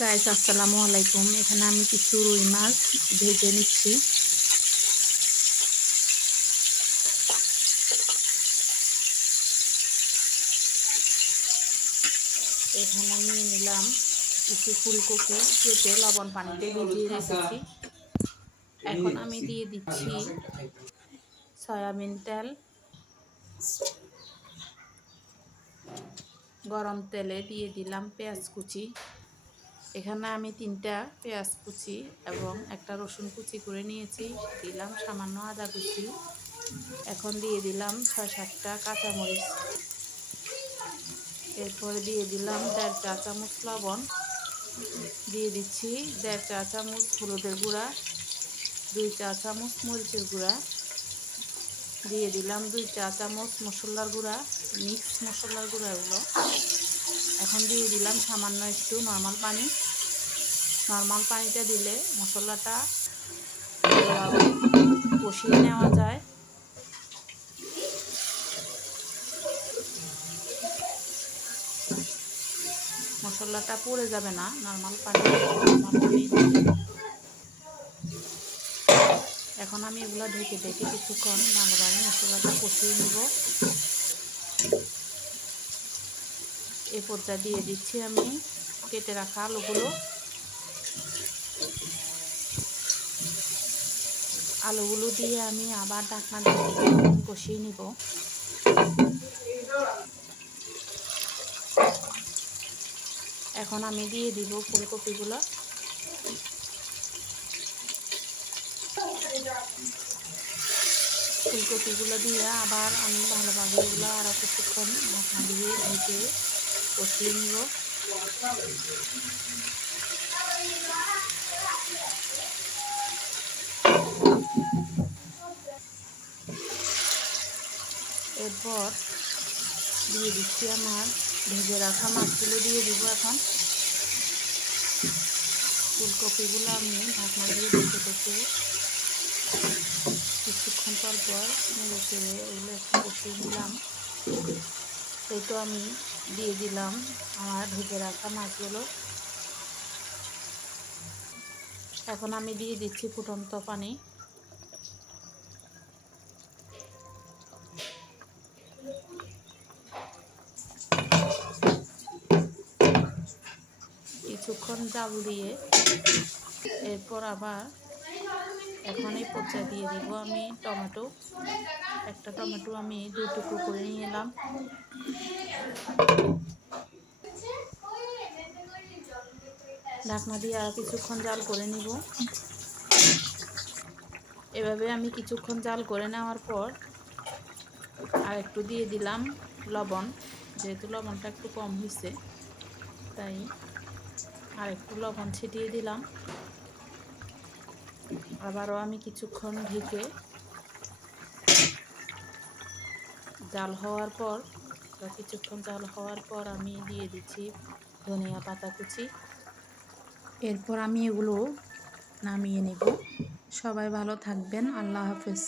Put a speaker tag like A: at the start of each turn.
A: Guys আসসালামু আলাইকুম। এখানে আমি কিছু রুই মাছ ভেজে নিচ্ছি। এখানে নিয়ে নিলাম কিছু ফুলকপি, কেটে লবণ পানিতে ভিজিয়ে রেখেছি। এখন আমি দিয়ে দিচ্ছি সয়াবিন তেল। গরম তেলে দিয়ে দিলাম পেঁয়াজ কুচি। এখানে আমি তিনটা পেঁয়াজ কুচি এবং একটা রসুন কুচি করে নিয়েছি। দিলাম সামান্য আদা কুচি। এখন দিয়ে দিলাম ছয় সাতটা কাঁচামরিচ। এরপরে দিয়ে দিলাম দেড় চা চামচ লবণ। দিয়ে দিচ্ছি দেড় চা চামচ হলুদের গুঁড়া, দুই চা চামচ মরিচের গুঁড়া। দিয়ে দিলাম দুই চা চামচ মশলার গুঁড়া, মিক্স মশলার গুঁড়া এগুলো। এখন দিয়ে দিলাম সামান্য একটু নর্মাল পানি। নর্মাল পানিটা দিলে মশলাটা কষিয়ে নেওয়া যায়। মশলাটা পুড়ে যাবে না নর্মাল পানি। এখন আমি এগুলো ঢেকে ঢেকে কিছুক্ষণ ভালোভাবে মশলাটা কষিয়ে নিব। এ পর্যায়ে দিয়ে দিচ্ছি আমি, কেটে রাখা আলুগুলো। আলুগুলো দিয়ে আমি আবার ঢাকনা দিয়ে কষিয়ে নিব। এখন আমি দিয়ে দিব ফুলকপিগুলো। ফুলকপিগুলো দিয়ে আবার আমি ভালোভাবে এগুলো আরও কিছুক্ষণ ঢাকনা দিয়ে ঢেকে নিব। এরপর দিয়ে দিচ্ছি আমার ভেজে রাখা মাছগুলো দিয়ে দিব এখন। ফুলকপিগুলো আমি ঢাকনা দিয়ে ঢেকে ঢেকে কিছুক্ষণ পর পর নেড়ে চেড়ে এগুলো একটু কষিয়ে নিলাম সেই তো আমি দিয়ে দিলাম। আমার ভেজে রাখা মাছগুলো। এখন আমি দিয়ে দিচ্ছি ফুটন্ত পানি। কিছুক্ষণ জাল দিয়ে এরপর আবার এখন এই পর্যায়ে দিয়ে দিব আমি টমেটো। একটা টমেটো আমি দুই টুকরো করে নিয়ে ঢাকনা দিয়ে আর কিছুক্ষণ জাল করে নিব। এভাবে আমি কিছুক্ষণ জাল করে নেওয়ার পর আর একটু দিয়ে দিলাম লবণ, যেহেতু লবণটা একটু কম হয়েছে তাই আর একটু লবণ ছিটিয়ে দিলাম। আবারও আমি কিছুক্ষণ ঢেকে জাল হওয়ার পর কিছুক্ষণ জাল হওয়ার পর আমি দিয়ে দিচ্ছি ধনিয়া পাতা কুচি। এরপর আমি এগুলো নামিয়ে নেব। সবাই ভালো থাকবেন। আল্লাহ হাফেজ।